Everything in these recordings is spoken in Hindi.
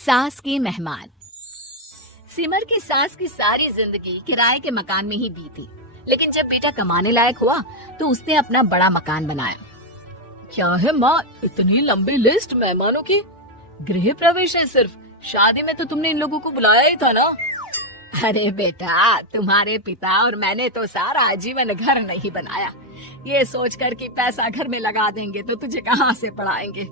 सास के मेहमान। सिमर की सास की सारी जिंदगी किराए के मकान में ही बीती, लेकिन जब बेटा कमाने लायक हुआ तो उसने अपना बड़ा मकान बनाया। क्या है माँ, इतनी लंबी लिस्ट मेहमानों की? गृह प्रवेश है सिर्फ, शादी में तो तुमने इन लोगों को बुलाया ही था ना। अरे बेटा, तुम्हारे पिता और मैंने तो सारा आजीवन घर नहीं बनाया, ये सोचकर कि पैसा घर में लगा देंगे तो तुझे कहाँ से पढ़ाएंगे।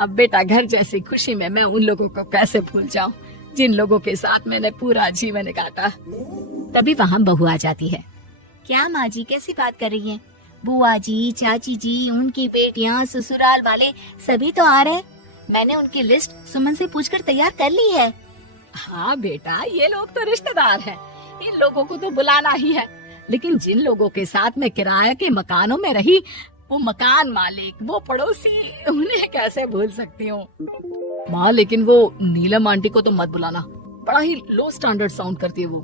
अब बेटा, घर जैसी खुशी में मैं उन लोगों को कैसे भूल जाऊं जिन लोगों के साथ मैंने पूरा जीवन काटा। तभी वहाँ बहू आ जाती है। क्या माँ जी, कैसी बात कर रही हैं? बुआ जी, चाची जी, उनकी बेटियाँ, ससुराल वाले सभी तो आ रहे हैं। मैंने उनकी लिस्ट सुमन से पूछकर तैयार कर ली है। हाँ बेटा, ये लोग तो रिश्तेदार हैं, इन लोगों को तो बुलाना ही है, लेकिन जिन लोगों के साथ मैं किराए के मकानों में रही, वो मकान मालिक, वो पड़ोसी, उन्हें कैसे भूल सकती हूँ। माँ, लेकिन वो नीलम आंटी को तो मत बुलाना, बड़ा ही लो स्टैंडर्ड साउंड करती है वो।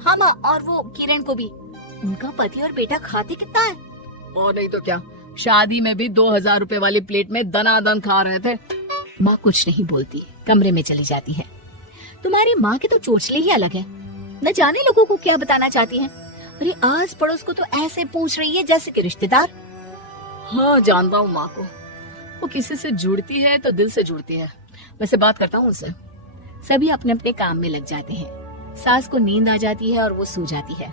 हाँ माँ, और वो किरण को भी। उनका पति और बेटा खाते कितना है। और नहीं तो क्या, शादी में भी 2000 रुपए वाली प्लेट में दनादन खा रहे थे। माँ कुछ नहीं बोलती, कमरे में चली जाती है। तुम्हारी माँ के तो चोचले ही अलग है, न जाने लोगों को क्या बताना चाहती है। अरे आस पड़ोस को तो ऐसे पूछ रही है जैसे कि रिश्तेदार। हाँ, जानता हूँ माँ को, वो किसी से जुड़ती है तो दिल से जुड़ती है। वैसे बात करता हूँ उससे। सभी अपने अपने काम में लग जाते हैं। सास को नींद आ जाती है और वो सो जाती है।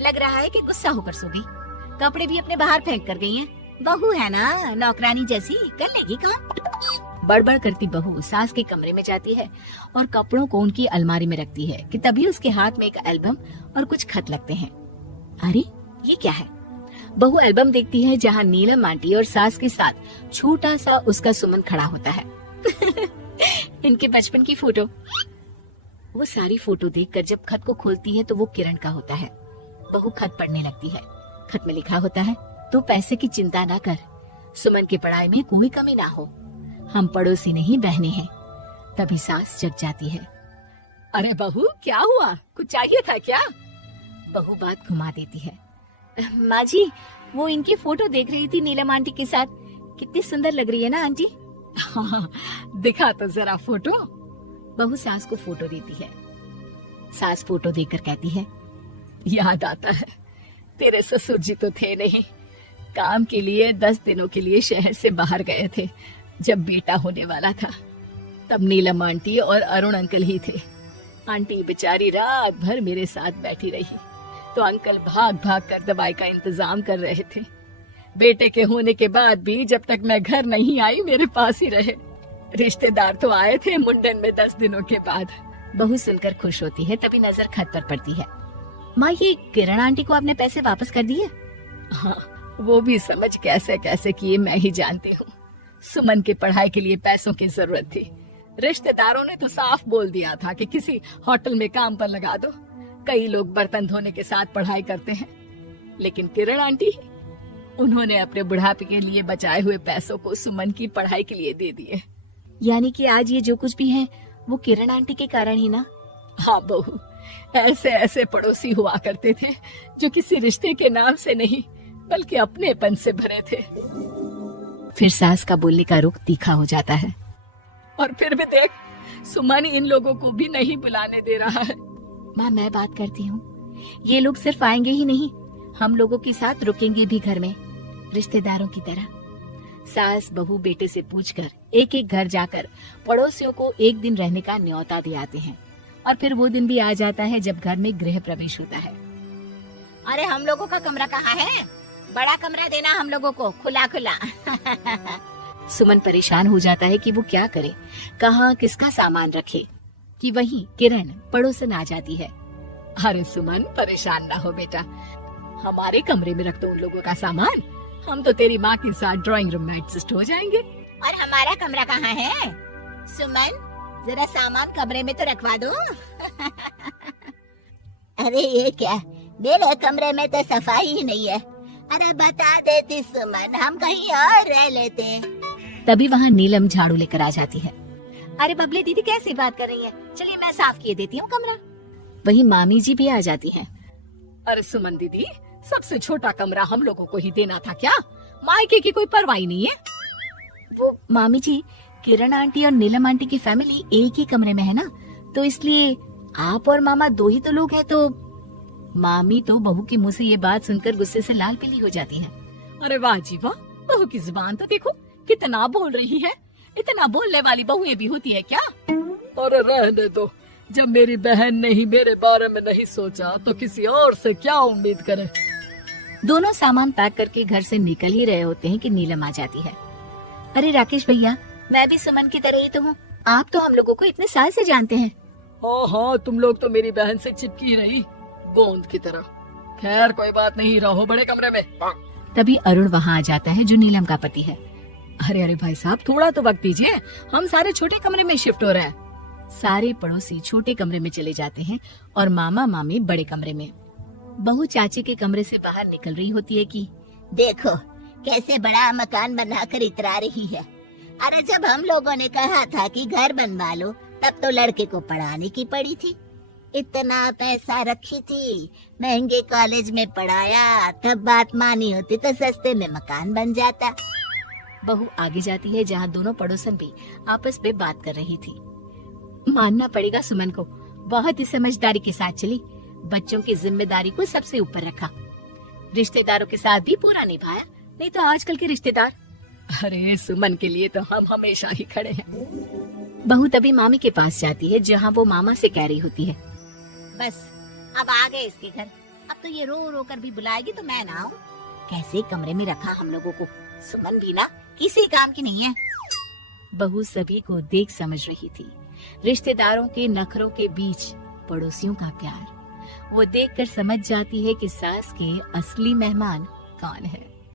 लग रहा है कि गुस्सा होकर सो गई। कपड़े भी अपने बाहर फेंक कर गई हैं। बहू है ना, नौकरानी जैसी, कर लेगी काम। बड़बड़ करती बहू सास के कमरे में जाती है और कपड़ों को उनकी अलमारी में रखती है कि तभी उसके हाथ में एक एल्बम और कुछ खत लगते हैं। अरे ये क्या है? बहू एल्बम देखती है जहाँ नीलम आंटी और सास के साथ छोटा सा उसका सुमन खड़ा होता है। इनके बचपन की फोटो। वो सारी फोटो देखकर जब खत को खोलती है तो वो किरण का होता है। बहू खत पढ़ने लगती है। खत में लिखा होता है, तो पैसे की चिंता ना कर, सुमन की पढ़ाई में कोई कमी ना हो, हम पड़ोसी नहीं बहने हैं। तभी सास जग जाती है। अरे बहू, क्या हुआ? कुछ चाहिए था क्या? बहू बात घुमा देती है। माँ जी, वो इनकी फोटो देख रही थी नीलम आंटी के साथ। कितनी सुंदर लग रही है ना आंटी। हाँ, दिखा तो जरा फोटो। बहू सास को फोटो देती है। सास फोटो देखकर कहती है, याद आता है, तेरे ससुर जी तो थे नहीं, काम के लिए 10 दिनों के लिए शहर से बाहर गए थे। जब बेटा होने वाला था तब नीलम आंटी और अरुण अंकल ही थे। आंटी बेचारी रात भर मेरे साथ बैठी रही, तो अंकल भाग भाग कर दवाई का इंतजाम कर रहे थे। बेटे के होने के बाद भी जब तक मैं घर नहीं आई मेरे पास ही रहे। रिश्तेदार तो आए थे मुंडन में 10 दिनों के बाद। बहू सुनकर खुश होती है, तभी नजर खत पर पड़ती है। माँ, ये किरण आंटी को आपने पैसे वापस कर दिए? हाँ, वो भी समझ कैसे कैसे किए मैं ही जानती हूँ। सुमन की पढ़ाई के लिए पैसों की जरूरत थी। रिश्तेदारों ने तो साफ बोल दिया था कि किसी होटल में काम पर लगा दो। कई लोग बर्तन धोने के साथ पढ़ाई करते हैं, लेकिन किरण आंटी, उन्होंने अपने बुढ़ापे के लिए बचाए हुए पैसों को सुमन की पढ़ाई के लिए दे दिए। यानी कि आज ये जो कुछ भी है वो किरण आंटी के कारण ही ना? हाँ बहू, ऐसे ऐसे पड़ोसी हुआ करते थे जो किसी रिश्ते के नाम से नहीं बल्कि अपनेपन से भरे थे। फिर सास का बोलने का रुख तीखा हो जाता है। और फिर भी देख, सुमन इन लोगों को भी नहीं बुलाने दे रहा है। माँ, मैं बात करती हूँ, ये लोग सिर्फ आएंगे ही नहीं, हम लोगों के साथ रुकेंगे भी घर में, रिश्तेदारों की तरह। सास बहू बेटे से पूछकर एक एक घर जाकर पड़ोसियों को एक दिन रहने का न्योता दे आते हैं। और फिर वो दिन भी आ जाता है जब घर में गृह प्रवेश होता है। अरे हम लोगों का कमरा कहाँ है? बड़ा कमरा देना हम लोगों को, खुला खुला। सुमन परेशान हो जाता है कि वो क्या करे, कहाँ किसका सामान रखे, कि वहीं किरण पड़ोसन आ जाती है। अरे सुमन, परेशान ना हो बेटा, हमारे कमरे में रख दो उन लोगों का सामान, हम तो तेरी माँ के साथ ड्राइंग रूम में एडजस्ट हो जाएंगे। और हमारा कमरा कहाँ है? सुमन, जरा सामान कमरे में तो रखवा दो। अरे ये क्या, मेरे कमरे में तो सफाई ही नहीं है। अरे बता देती सुमन, हम कहीं और रह लेते। तभी वहाँ नीलम झाड़ू लेकर आ जाती है। अरे बबली दीदी, कैसी बात कर रही है? चलिए मैं साफ किए देती हूँ कमरा। वही मामी जी भी आ जाती हैं। अरे सुमन दीदी, सबसे छोटा कमरा हम लोगों को ही देना था क्या? मायके की कोई परवाही नहीं है। वो मामी जी, किरण आंटी और नीलम आंटी की फैमिली एक ही कमरे में है ना, तो इसलिए आप और मामा दो ही तो लोग हैं। तो मामी तो बहू के मुंह से ये बात सुनकर गुस्से से लाल पीली हो जाती है। अरे वाह जी वाह, बहू की जुबान तो देखो कितना बोल रही है। इतना बोलने वाली बहुएं भी होती है क्या? अरे रहने दो, जब मेरी बहन ने ही मेरे बारे में नहीं सोचा तो किसी और से क्या उम्मीद करे। दोनों सामान पैक करके घर से निकल ही रहे होते हैं कि नीलम आ जाती है। अरे राकेश भैया, मैं भी सुमन की तरह ही तो हूँ। आप तो हम लोगों को इतने साल से जानते हैं। हाँ हाँ, तुम लोग तो मेरी बहन से चिपकी रही गोंद की तरह। खैर कोई बात नहीं, रहो बड़े कमरे में। तभी अरुण वहाँ आ जाता है जो नीलम का पति है। अरे अरे भाई साहब, थोड़ा तो वक्त दीजिए, हम सारे छोटे कमरे में शिफ्ट हो रहे हैं। सारे पड़ोसी छोटे कमरे में चले जाते हैं और मामा मामी बड़े कमरे में। बहू चाची के कमरे से बाहर निकल रही होती है कि देखो कैसे बड़ा मकान बनाकर इतरा रही है। अरे जब हम लोगों ने कहा था कि घर बनवा लो, तब तो लड़के को पढ़ाने की पड़ी थी। इतना पैसा रखी थी, महंगे कॉलेज में पढ़ाया, तब बात मानी होती तो सस्ते में मकान बन जाता। बहू आगे जाती है जहाँ दोनों पड़ोसन भी आपस में बात कर रही थी। मानना पड़ेगा सुमन को, बहुत ही समझदारी के साथ चली। बच्चों की जिम्मेदारी को सबसे ऊपर रखा, रिश्तेदारों के साथ भी पूरा निभाया। नहीं तो आजकल के रिश्तेदार, अरे सुमन के लिए तो हम हमेशा ही खड़े हैं। बहू तभी मामी के पास जाती है जहाँ वो मामा से कह रही होती है, बस अब आ गए इसके घर। अब तो ये रो रो कर भी बुलाएगी तो मैं ना आऊं। कैसे कमरे में रखा हम लोगों को। सुमन भी ना किसी काम की नहीं है। बहू सभी को देख समझ रही थी, रिश्तेदारों के नखरों के बीच पड़ोसियों का प्यार। वो देखकर समझ जाती है कि सास के असली मेहमान कौन है।